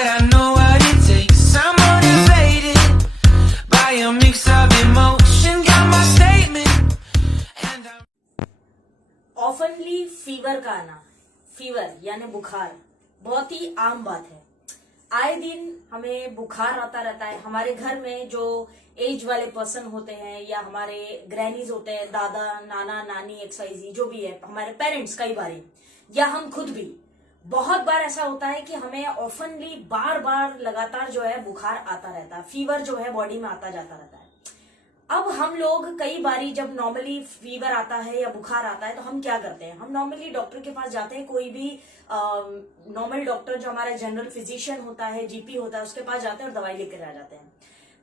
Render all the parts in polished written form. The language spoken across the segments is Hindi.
but I know what it takes. I'm motivated by a mix of emotion. Got my statement, and I'm ऑफनली fever का आना, फीवर यानी बुखार बहुत ही आम बात है। आए दिन हमें बुखार आता रहता है। हमारे घर में जो एज वाले पर्सन होते हैं या हमारे ग्रैनीज होते हैं, दादा नाना नानी एक्सवाइजी जो भी है, हमारे पेरेंट्स कई बार या हम खुद भी बहुत बार ऐसा होता है कि हमें ऑफनली बार बार लगातार जो है बुखार आता रहता है, फीवर जो है बॉडी में आता जाता रहता है। अब हम लोग कई बारी जब नॉर्मली फीवर आता है या बुखार आता है तो हम क्या करते हैं, हम नॉर्मली डॉक्टर के पास जाते हैं। कोई भी नॉर्मल डॉक्टर जो हमारा जनरल फिजिशियन होता है, जीपी होता है, उसके पास जाते हैं और दवाई लेकर आ जाते हैं।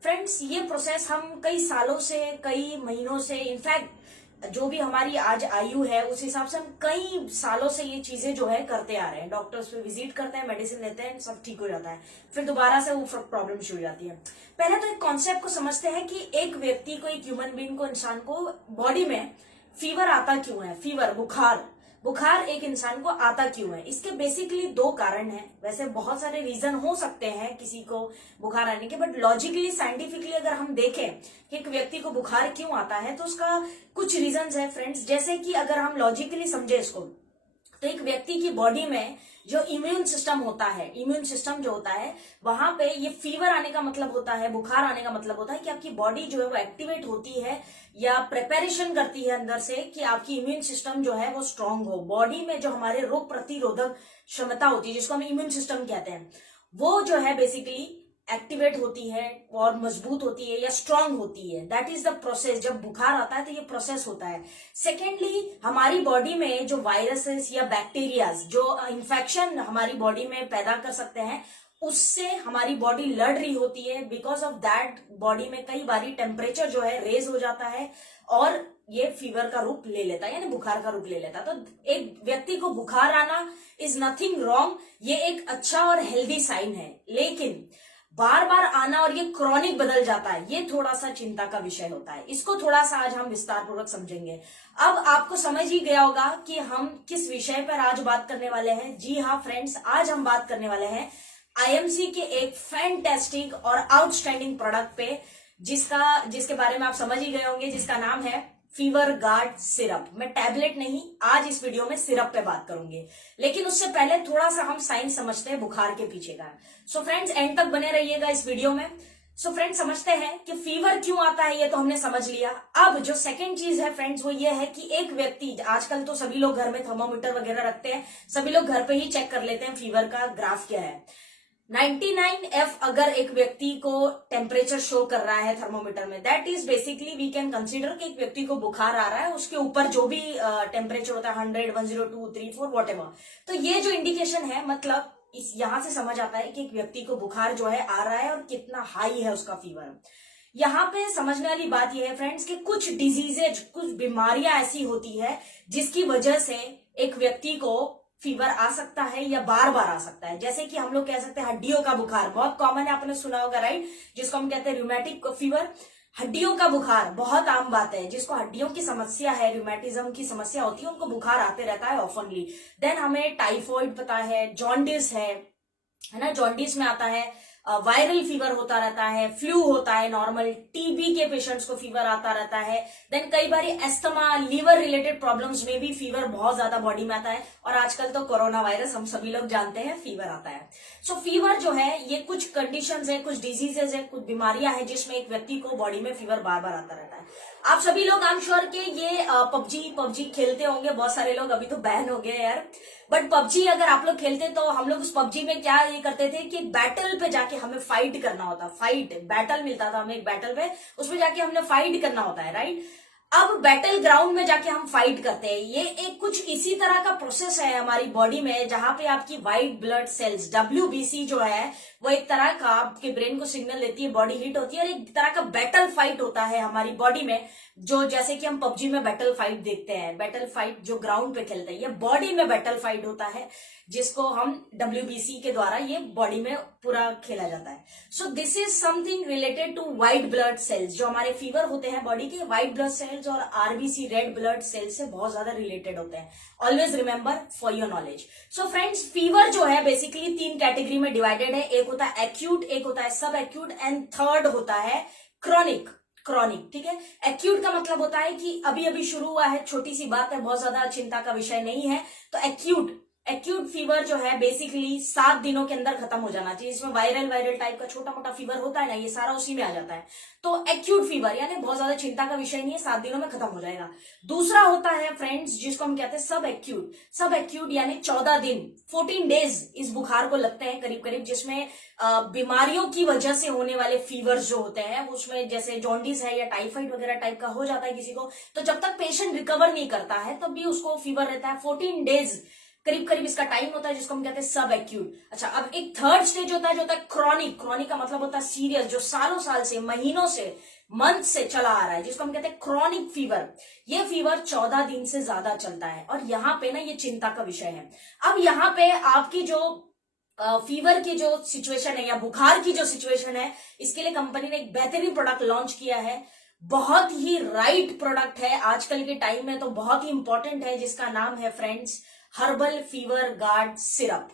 फ्रेंड्स, ये प्रोसेस हम कई सालों से, कई महीनों से, इनफैक्ट जो भी हमारी आज आयु है उस हिसाब से हम कई सालों से ये चीजें जो है करते आ रहे हैं। डॉक्टर्स पे विजिट करते हैं, मेडिसिन लेते हैं, सब ठीक हो जाता है, फिर दोबारा से वो प्रॉब्लम शुरू हो जाती है। पहले तो एक कॉन्सेप्ट को समझते हैं कि एक व्यक्ति को, एक ह्यूमन बीइंग को, इंसान को बॉडी में फीवर आता क्यों है। फीवर, बुखार एक इंसान को आता क्यों है, इसके बेसिकली दो कारण हैं। वैसे बहुत सारे रीजन हो सकते हैं किसी को बुखार आने के, बट लॉजिकली, साइंटिफिकली अगर हम देखें कि एक व्यक्ति को बुखार क्यों आता है तो उसका कुछ रीजंस है फ्रेंड्स। जैसे कि अगर हम लॉजिकली समझे इसको, तो एक व्यक्ति की बॉडी में जो इम्यून सिस्टम होता है, इम्यून सिस्टम जो होता है, वहां पे ये फीवर आने का मतलब होता है, बुखार आने का मतलब होता है कि आपकी बॉडी जो है वो एक्टिवेट होती है या प्रिपरेशन करती है अंदर से कि आपकी इम्यून सिस्टम जो है वो स्ट्रांग हो। बॉडी में जो हमारे रोग प्रतिरोधक क्षमता होती है, जिसको हम इम्यून सिस्टम कहते हैं, वो जो है बेसिकली एक्टिवेट होती है और मजबूत होती है या स्ट्रांग होती है। That is the process. जब बुखार आता है तो ये प्रोसेस होता है। सेकेंडली, हमारी बॉडी में जो वायरसेस या बैक्टीरियाज जो इन्फेक्शन हमारी बॉडी में पैदा कर सकते हैं, उससे हमारी बॉडी लड़ रही होती है। बिकॉज ऑफ दैट बॉडी में कई बारी टेम्परेचर जो है रेज हो जाता है और ये फीवर का रूप ले लेता है, यानी बुखार का रूप ले लेता है। तो एक व्यक्ति को बुखार आना इज नथिंग रॉन्ग, ये एक अच्छा और हेल्दी साइन है। लेकिन बार बार आना और ये क्रॉनिक बदल जाता है, ये थोड़ा सा चिंता का विषय होता है। इसको थोड़ा सा आज हम विस्तार पूर्वक समझेंगे। अब आपको समझ ही गया होगा कि हम किस विषय पर आज बात करने वाले हैं। जी हाँ फ्रेंड्स, आज हम बात करने वाले हैं आईएमसी के एक फैंटास्टिक और आउटस्टैंडिंग प्रोडक्ट पे, जिसके बारे में आप समझ ही गए होंगे, जिसका नाम है फीवर गार्ड सिरप। मैं टैबलेट नहीं, आज इस वीडियो में सिरप पे बात करूंगी, लेकिन उससे पहले थोड़ा सा हम साइंस समझते हैं बुखार के पीछे का। सो फ्रेंड्स, एंड तक बने रहिएगा इस वीडियो में। सो फ्रेंड्स, समझते हैं कि फीवर क्यों आता है, ये तो हमने समझ लिया। अब जो सेकंड चीज है फ्रेंड्स, वो ये है कि एक व्यक्ति, आजकल तो सभी लोग घर में थर्मोमीटर वगैरह रखते हैं, सभी लोग घर पे ही चेक कर लेते हैं फीवर का ग्राफ क्या है। 99F अगर एक व्यक्ति को टेम्परेचर शो कर रहा है थर्मोमीटर में, that is basically we can consider कि एक व्यक्ति को बुखार आ रहा है। उसके ऊपर जो भी टेम्परेचर होता है 100, 102, 3, 4 व्हाटएवर, तो ये जो इंडिकेशन है, मतलब इस यहां से समझ आता है कि एक व्यक्ति को बुखार जो है आ रहा है और कितना हाई है उसका फीवर। यहाँ पे समझने वाली बात यह है फ्रेंड्स कि कुछ डिजीजेज, कुछ बीमारियां ऐसी होती है जिसकी वजह से एक व्यक्ति को फीवर आ सकता है या बार बार आ सकता है। जैसे कि हम लोग कह सकते हैं हड्डियों का बुखार, बहुत कॉमन है, आपने सुना होगा राइट, जिसको हम कहते हैं रूमेटिक फीवर। हड्डियों का बुखार बहुत आम बात है, जिसको हड्डियों की समस्या है, रूमेटिज्म की समस्या होती है, उनको बुखार आते रहता है ऑफनली। देन हमें टाइफॉइड पता है, जॉन्डिस है ना, जॉन्डिस में आता है, वायरल फीवर होता रहता है, फ्लू होता है नॉर्मल, टीबी के पेशेंट्स को फीवर आता रहता है। देन कई बार एस्थमा, लीवर रिलेटेड प्रॉब्लम्स में भी फीवर बहुत ज्यादा बॉडी में आता है, और आजकल तो कोरोना वायरस हम सभी लोग जानते हैं, फीवर आता है। सो फीवर जो है ये कुछ कंडीशंस है, कुछ डिजीजेज है, कुछ बीमारियां हैं जिसमें एक व्यक्ति को बॉडी में फीवर बार बार आता रहता है। आप सभी लोग आई एम श्योर के ये पबजी खेलते होंगे, बहुत सारे लोग, अभी तो बैन हो गए यार, बट पबजी अगर आप लोग खेलते तो हम लोग उस पबजी में क्या ये करते थे कि बैटल पे जाके हमें फाइट करना होता, बैटल मिलता था हमें एक बैटल पे, उसमें जाके हमने फाइट करना होता है राइट। अब बैटल ग्राउंड में जाके हम फाइट करते हैं। ये एक कुछ इसी तरह का प्रोसेस है हमारी बॉडी में, जहां पे आपकी व्हाइट ब्लड सेल्स WBC जो है वो एक तरह का आपके ब्रेन को सिग्नल देती है, बॉडी हीट होती है, और एक तरह का बैटल फाइट होता है हमारी बॉडी में, जो जैसे कि हम पबजी में बैटल फाइट देखते हैं, बैटल फाइट जो ग्राउंड पे खेलते हैं, ये बॉडी में बैटल फाइट होता है, जिसको हम WBC के द्वारा ये बॉडी में पूरा खेला जाता है। So this is something related to white blood cells. जो हमारे फीवर होते हैं बॉडी के, व्हाइट ब्लड सेल सेल्स और आरबीसी रेड ब्लड सेल्स से बहुत ज्यादा रिलेटेड होते हैं। Always remember for your knowledge. So friends, fever जो है बेसिकली 3 कैटेगरी में डिवाइडेड है। एक होता है एक्यूट, एक होता है सब एक्यूट एंड थर्ड होता है क्रॉनिक। ठीक है। एक्यूट का मतलब होता है कि अभी अभी शुरू हुआ है, छोटी सी बात है, बहुत ज्यादा चिंता का विषय नहीं है। तो एक्यूट फीवर जो है बेसिकली 7 दिनों के अंदर खत्म हो जाना चाहिए। इसमें वायरल टाइप का छोटा मोटा फीवर होता है ना, ये सारा उसी में आ जाता है। तो एक्यूट फीवर यानी बहुत ज्यादा चिंता का विषय नहीं है, 7 दिनों में खत्म हो जाएगा। दूसरा होता है फ्रेंड्स जिसको हम कहते हैं सब एक्यूट यानी 14 दिन 14 डेज इस बुखार को लगते हैं करीब करीब, जिसमें बीमारियों की वजह से होने वाले फीवर्स जो होते हैं उसमें जैसे जॉन्डिस है या टाइफाइड वगैरह टाइप का हो जाता है किसी को, तो जब तक पेशेंट रिकवर नहीं करता है तब भी उसको फीवर रहता है। 14 डेज करीब करीब इसका टाइम होता है, जिसको हम कहते हैं सब एक्यूट। अच्छा, अब एक थर्ड स्टेज होता है जो होता है क्रॉनिक का मतलब होता है सीरियस, जो सालों साल से, महीनों से, मंथ से चला आ रहा है, जिसको हम कहते हैं क्रॉनिक फीवर। ये फीवर 14 दिन से ज्यादा चलता है और यहाँ पे ना ये चिंता का विषय है। अब यहाँ पे आपकी जो फीवर की जो सिचुएशन है या बुखार की जो सिचुएशन है, इसके लिए कंपनी ने एक बेहतरीन प्रोडक्ट लॉन्च किया है। बहुत ही राइट प्रोडक्ट है आजकल के टाइम में, तो बहुत ही इंपॉर्टेंट है, जिसका नाम है friends herbal fever guard syrup.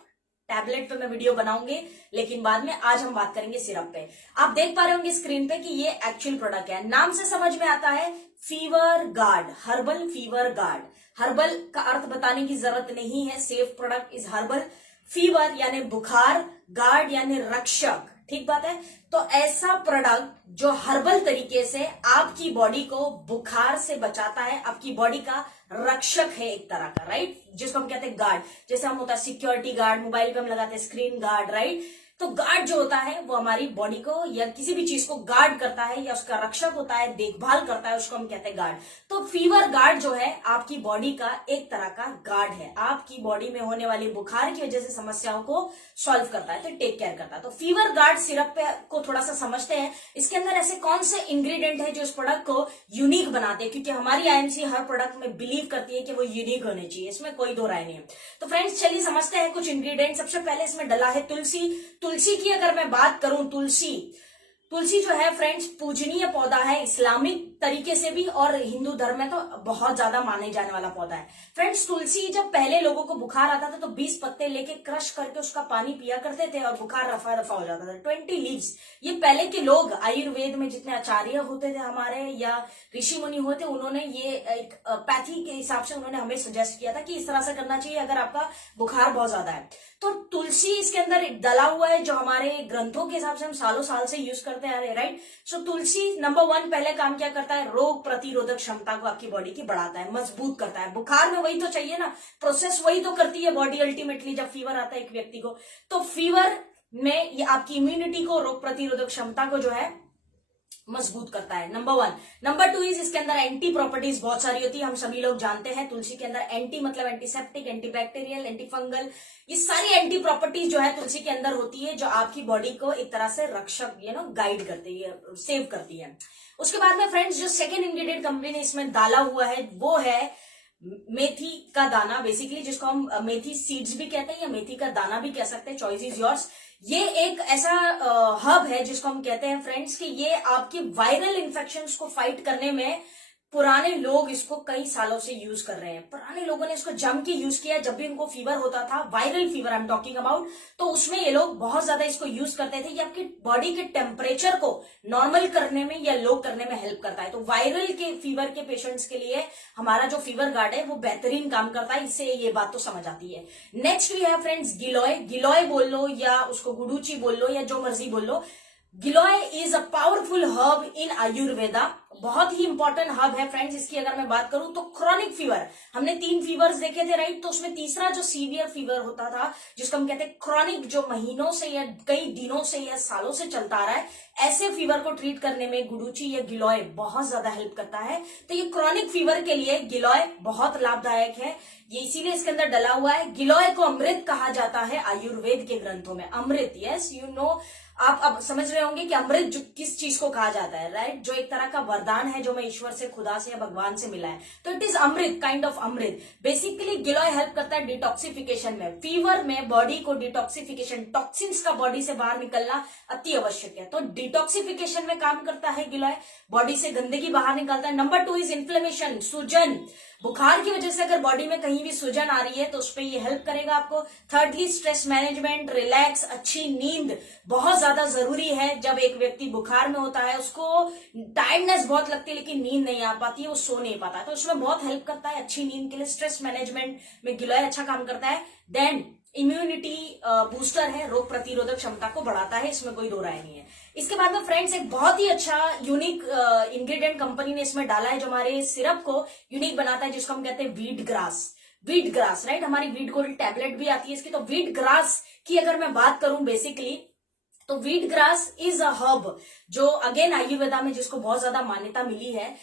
Tablet पे मैं वीडियो बनाऊंगी, लेकिन बाद में आज हम बात करेंगे सिरप पे। आप देख पा रहे होंगे स्क्रीन पे कि ये एक्चुअल प्रोडक्ट है। नाम से समझ में आता है fever guard, herbal fever guard. Herbal का अर्थ बताने की जरूरत नहीं है, safe product is herbal. Fever यानी बुखार, गार्ड यानी रक्षक, ठीक बात है। तो ऐसा प्रोडक्ट जो हर्बल तरीके से आपकी बॉडी को बुखार से बचाता है, आपकी बॉडी का रक्षक है एक तरह का, राइट, जिसको हम कहते हैं गार्ड। जैसे हम होता है सिक्योरिटी गार्ड, मोबाइल पे हम लगाते हैं स्क्रीन गार्ड, राइट। तो गार्ड जो होता है वो हमारी बॉडी को या किसी भी चीज को गार्ड करता है या उसका रक्षक होता है, देखभाल करता है, उसको हम कहते हैं गार्ड। तो फीवर गार्ड जो है आपकी बॉडी का एक तरह का गार्ड है, आपकी बॉडी में होने वाली बुखार की वजह से समस्याओं को सॉल्व करता है, तो टेक केयर करता है। तो फीवर गार्ड सिरप पे को थोड़ा सा समझते हैं। इसके अंदर ऐसे कौन से इंग्रेडिएंट है जो इस प्रोडक्ट को यूनिक बनाते हैं, क्योंकि हमारी आईएमसी हर प्रोडक्ट में बिलीव करती है कि वो यूनिक होने चाहिए, इसमें कोई दो राय नहीं है। तो फ्रेंड्स चलिए समझते हैं कुछ इंग्रेडिएंट। सबसे पहले इसमें डला है तुलसी की अगर मैं बात करूं, तुलसी जो है फ्रेंड्स पूजनीय पौधा है इस्लामिक तरीके से भी, और हिंदू धर्म में तो बहुत ज्यादा माने जाने वाला पौधा है। फ्रेंड्स तुलसी जब पहले लोगों को बुखार आता था तो 20 पत्ते लेके क्रश करके उसका पानी पिया करते थे और बुखार रफा दफा हो जाता था। 20 लीव्स, ये पहले के लोग आयुर्वेद में जितने आचार्य होते थे हमारे या ऋषि मुनि होते, उन्होंने ये एक पैथी के हिसाब से उन्होंने हमें सजेस्ट किया था कि इस तरह से करना चाहिए अगर आपका बुखार बहुत ज्यादा है। तो तुलसी इसके अंदर डला हुआ है जो हमारे ग्रंथों के हिसाब से हम सालों साल से यूज करते आ रहे हैं, राइट। सो तुलसी नंबर 1 पहले काम क्या करता है, रोग प्रतिरोधक क्षमता को आपकी बॉडी की बढ़ाता है, मजबूत करता है। बुखार में वही तो चाहिए ना, प्रोसेस वही तो करती है बॉडी अल्टीमेटली जब फीवर आता है एक व्यक्ति को। तो फीवर में ये आपकी इम्यूनिटी को, रोग प्रतिरोधक क्षमता को जो है मजबूत करता है, नंबर 1। नंबर 2 इज इसके अंदर एंटी प्रॉपर्टीज बहुत सारी होती है, हम सभी लोग जानते हैं। तुलसी के अंदर एंटी मतलब एंटीसेप्टिक, एंटीबैक्टीरियल, एंटीफंगल, ये सारी एंटी प्रॉपर्टीज जो है तुलसी के अंदर होती है, जो आपकी बॉडी को एक तरह से रक्षक गाइड करती है, सेव करती है। उसके बाद में फ्रेंड्स जो सेकेंड इंग्रेडिएंट कंपनी ने इसमें डाला हुआ है वो है मेथी का दाना, बेसिकली जिसको हम मेथी सीड्स भी कहते हैं या मेथी का दाना भी कह सकते हैं, चॉइस इज योर्स। ये एक ऐसा हब है जिसको हम कहते हैं फ्रेंड्स कि ये आपके वायरल इन्फेक्शंस को फाइट करने में पुराने लोग इसको कई सालों से यूज कर रहे हैं। पुराने लोगों ने इसको जम के यूज किया जब भी उनको फीवर होता था, viral fever I am talking about, तो उसमें ये लोग बहुत ज्यादा इसको यूज करते थे। ये आपकी बॉडी के टेम्परेचर को नॉर्मल करने में या लो करने में हेल्प करता है। तो वायरल के फीवर के पेशेंट्स के लिए हमारा जो फीवर गार्ड है वो बेहतरीन काम करता है, इससे ये बात तो समझ आती है। नेक्स्ट भी है फ्रेंड्स गिलोय बोल लो या उसको गुडुची बोल लो या जो मर्जी बोल लो। गिलोय इज अ पावरफुल हर्ब इन आयुर्वेदा, बहुत ही इंपॉर्टेंट हर्ब है फ्रेंड्स। इसकी अगर मैं बात करूं तो क्रॉनिक फीवर, हमने 3 फीवर्स देखे थे, राइट। तो उसमें तीसरा जो सीवियर फीवर होता था जिसको हम कहते हैं क्रॉनिक, जो महीनों से या कई दिनों से या सालों से चलता आ रहा है, ऐसे फीवर को ट्रीट करने में गुडुची या गिलोय बहुत ज्यादा हेल्प करता है। तो ये क्रॉनिक फीवर के लिए गिलोय बहुत लाभदायक है, ये इसीलिए इसके अंदर डला हुआ है। गिलोय को अमृत कहा जाता है आयुर्वेद के ग्रंथों में, अमृत, यस यू नो। आप अब समझ रहे होंगे कि अमृत किस चीज को कहा जाता है, राइट, जो एक तरह का वरदान है जो मैं ईश्वर से, खुदा से या भगवान से मिला है। तो it is amrit, kind of amrit. Basically गिलोय हेल्प करता है डिटॉक्सिफिकेशन में। फीवर में बॉडी को डिटॉक्सिफिकेशन, टॉक्सिन्स का बॉडी से बाहर निकलना अति आवश्यक है, तो डिटॉक्सिफिकेशन में काम करता है गिलोय, बॉडी से गंदगी बाहर निकालता है। नंबर 2 इज इन्फ्लेमेशन, सूजन। बुखार की वजह से अगर बॉडी में कहीं भी सूजन आ रही है तो उस पर ये हेल्प करेगा आपको। थर्डली स्ट्रेस मैनेजमेंट, रिलैक्स, अच्छी नींद बहुत ज्यादा जरूरी है। जब एक व्यक्ति बुखार में होता है उसको टायर्डनेस बहुत लगती है लेकिन नींद नहीं आ पाती है, वो सो नहीं पाता, तो उसमें बहुत हेल्प करता है अच्छी नींद के लिए। स्ट्रेस मैनेजमेंट में गिलोय अच्छा काम करता है। देन इम्यूनिटी बूस्टर है, रोग प्रतिरोधक क्षमता को बढ़ाता है, इसमें कोई दो राय नहीं है। इसके बाद में फ्रेंड्स एक बहुत ही अच्छा यूनिक इंग्रेडिएंट कंपनी ने इसमें डाला है जो हमारे सिरप को यूनिक बनाता है, जिसको हम कहते हैं wheat grass. Wheat grass, right, हमारी वीट गोल्ड टैबलेट भी आती है इसकी। तो वीट ग्रास की अगर मैं बात करूं बेसिकली, तो wheat grass is a herb जो अगेन आयुर्वेदा में जिसको बहुत ज्यादा मान्यता मिली है।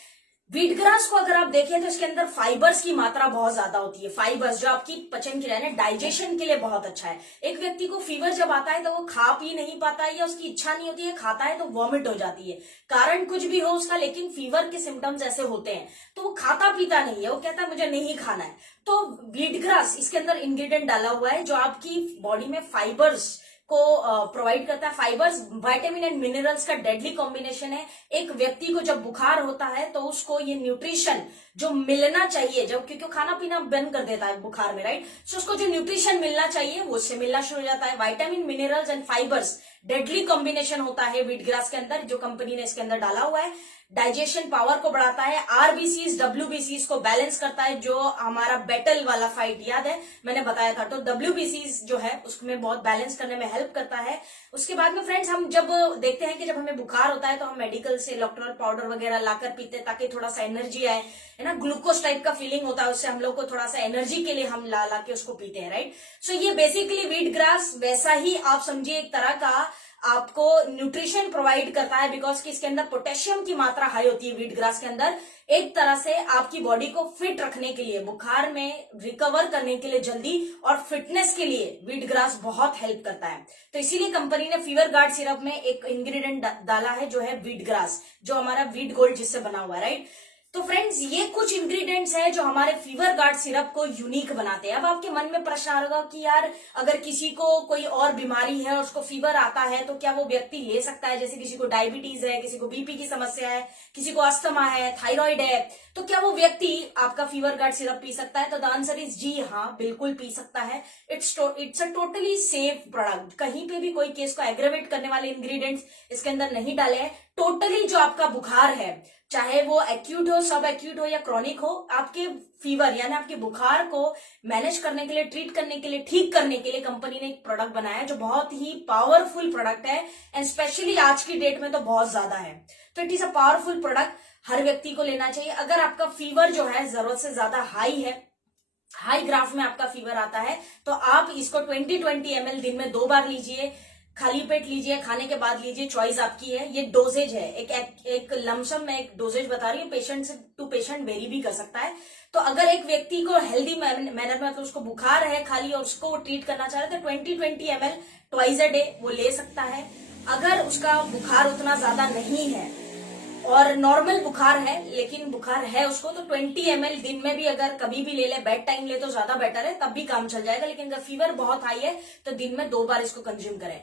वीट ग्रास को अगर आप देखें तो इसके अंदर फाइबर्स की मात्रा बहुत ज्यादा होती है। फाइबर्स जो आपकी पचन क्रिया है, डाइजेशन के लिए बहुत अच्छा है। एक व्यक्ति को फीवर जब आता है तो वो खा पी नहीं पाता है या उसकी इच्छा नहीं होती है, खाता है तो वॉमिट हो जाती है, कारण कुछ भी हो उसका, लेकिन फीवर के सिम्टम्स ऐसे होते हैं तो वो खाता पीता नहीं है, वो कहता है मुझे नहीं खाना है। तो वीट ग्रास इसके अंदर इंग्रेडिएंट डाला हुआ है जो आपकी बॉडी में फाइबर्स को प्रोवाइड करता है। फाइबर्स, विटामिन एंड मिनरल्स का डेडली कॉम्बिनेशन है। एक व्यक्ति को जब बुखार होता है तो उसको ये न्यूट्रिशन जो मिलना चाहिए, जब क्योंकि खाना पीना बंद कर देता है बुखार में, राइट, सो उसको जो न्यूट्रिशन मिलना चाहिए वो उससे मिलना शुरू हो जाता है। Vitamin, minerals and fibres deadly combination होता है वीट ग्रास के अंदर, जो कंपनी ने इसके अंदर डाला हुआ है। डाइजेशन पावर को बढ़ाता है, आरबीसीज, डब्ल्यूबीसीज को बैलेंस करता है, जो हमारा बैटल वाला फाइट याद है मैंने बताया था, तो डब्ल्यूबीसीज जो है उसमें बहुत बैलेंस करने में हेल्प करता है। उसके बाद में फ्रेंड्स हम जब देखते हैं कि जब हमें बुखार होता है तो हम मेडिकल से इलेक्ट्रोल पाउडर वगैरह लाकर पीते हैं ताकि थोड़ा सा एनर्जी आए, है ना, ग्लूकोज टाइप का फीलिंग होता है, उससे हम लोग को थोड़ा सा एनर्जी के लिए हम ला के उसको पीते हैं, राइट। सो ये बेसिकली वीट ग्रास वैसा ही आप समझिए एक तरह का आपको न्यूट्रिशन प्रोवाइड करता है, बिकॉज कि इसके अंदर पोटेशियम की मात्रा हाई होती है वीट ग्रास के अंदर। एक तरह से आपकी बॉडी को फिट रखने के लिए, बुखार में रिकवर करने के लिए जल्दी और फिटनेस के लिए वीट ग्रास बहुत हेल्प करता है। तो इसीलिए कंपनी ने फीवर गार्ड सिरप में एक इंग्रेडिएंट डाला है जो है वीट ग्रास, जो हमारा वीट गोल्ड जिससे बना हुआ है, राइट। तो फ्रेंड्स ये कुछ इंग्रेडिएंट्स हैं जो हमारे फीवर गार्ड सिरप को यूनिक बनाते हैं। अब आपके मन में प्रश्न आ रहा कि यार अगर किसी को कोई और बीमारी है और उसको फीवर आता है तो क्या वो व्यक्ति ले सकता है? जैसे किसी को डायबिटीज है, किसी को बीपी की समस्या है, किसी को अस्थमा है, थायराइड है, तो क्या वो व्यक्ति आपका फीवर गार्ड सिरप पी सकता है? तो द आंसर इज जी हाँ, बिल्कुल पी सकता है। It's a totally safe product. कहीं पे भी कोई केस को एग्रेवेट करने वाले इंग्रेडिएंट्स इसके अंदर नहीं डाले हैं। टोटली जो आपका बुखार है, चाहे वो एक्यूट हो, सब एक्यूट हो या क्रॉनिक हो, आपके फीवर यानी आपके बुखार को मैनेज करने के लिए, ट्रीट करने के लिए, ठीक करने के लिए कंपनी ने एक प्रोडक्ट बनाया है जो बहुत ही पावरफुल प्रोडक्ट है, एंड स्पेशली आज की डेट में तो बहुत ज्यादा है। तो it is a powerful product, हर व्यक्ति को लेना चाहिए। अगर आपका फीवर जो है जरूरत से ज्यादा हाई है, हाई ग्राफ में आपका फीवर आता है, तो आप इसको 20 ml दिन में 2 बार लीजिए, खाली पेट लीजिए, खाने के बाद लीजिए, चॉइस आपकी है। ये डोजेज है, एक लमसम में एक डोजेज बता रही हूँ, पेशेंट से टू पेशेंट वेरी भी कर सकता है। तो अगर एक व्यक्ति को हेल्दी मैनर में, तो उसको बुखार है खाली और उसको ट्रीट करना चाह रहे तो 20 ml ट्वाइस अ डे वो ले सकता है। अगर उसका बुखार उतना ज्यादा नहीं है और नॉर्मल बुखार है लेकिन बुखार है उसको, तो 20 ml दिन में भी अगर कभी भी ले ले, बेड टाइम ले तो ज्यादा बेटर है, तब भी काम चल जाएगा। लेकिन अगर फीवर बहुत हाई है तो दिन में 2 बार इसको कंज्यूम करें।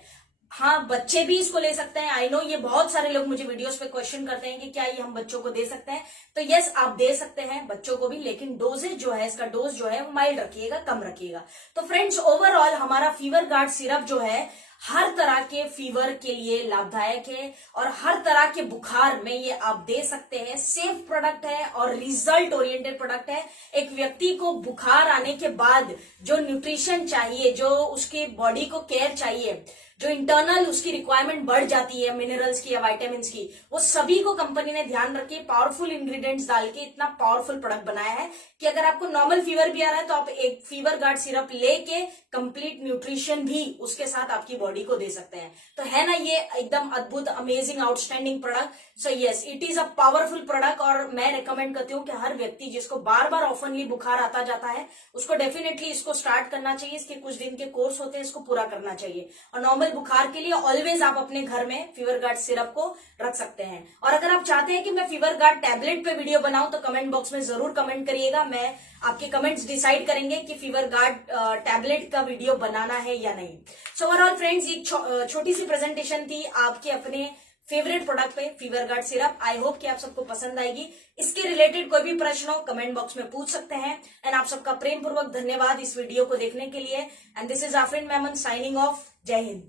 हाँ, बच्चे भी इसको ले सकते हैं। आई नो ये बहुत सारे लोग मुझे वीडियोस पे क्वेश्चन करते हैं कि क्या ये हम बच्चों को दे सकते हैं, तो यस आप दे सकते हैं बच्चों को भी, लेकिन डोजेज जो है, इसका डोज जो है वो माइल्ड रखिएगा, कम रखिएगा। तो फ्रेंड्स ओवरऑल हमारा फीवर गार्ड सिरप जो है हर तरह के फीवर के लिए लाभदायक है और हर तरह के बुखार में ये आप दे सकते हैं। सेफ प्रोडक्ट है और रिजल्ट ओरिएंटेड प्रोडक्ट है। एक व्यक्ति को बुखार आने के बाद जो न्यूट्रिशन चाहिए, जो उसके बॉडी को केयर चाहिए, जो इंटरनल उसकी रिक्वायरमेंट बढ़ जाती है मिनरल्स की या विटामिन्स की, वो सभी को कंपनी ने ध्यान रखे पावरफुल इंग्रेडिएंट्स डाल के इतना पावरफुल प्रोडक्ट बनाया है कि अगर आपको नॉर्मल फीवर भी आ रहा है तो आप एक फीवर गार्ड सिरप लेके कंप्लीट न्यूट्रिशन भी उसके साथ आपकी बॉडी को दे सकते हैं। तो है ना ये एकदम अद्भुत, amazing, outstanding product. So yes, it is a powerful product और मैं रिकमेंड करती हूँ कि हर व्यक्ति जिसको बार बार ऑफनली बुखार आता जाता है उसको डेफिनेटली इसको स्टार्ट करना चाहिए। इसके कुछ दिन के कोर्स होते हैं, इसको पूरा करना चाहिए। और नॉर्मल नॉर्मल बुखार के लिए ऑलवेज आप अपने घर में फीवर गार्ड सिरप को रख सकते हैं। और अगर आप चाहते हैं कि मैं फीवर गार्ड टैबलेट पे वीडियो बनाऊं तो कमेंट बॉक्स में जरूर कमेंट करिएगा। मैं आपके कमेंट्स डिसाइड करेंगे कि फीवर गार्ड टैबलेट का वीडियो बनाना है या नहीं। सो ओवरऑल फ्रेंड्स, ये छोटी सी प्रेजेंटेशन थी आपके अपने फेवरेट प्रोडक्ट पे, fever guard syrup. I hope कि आप सबको पसंद आएगी। इसके रिलेटेड कोई भी प्रश्न हो कमेंट बॉक्स में पूछ सकते हैं। एंड आप सबका प्रेम पूर्वक धन्यवाद इस वीडियो को देखने के लिए। And this is Afreen Memon signing off. जय हिंद।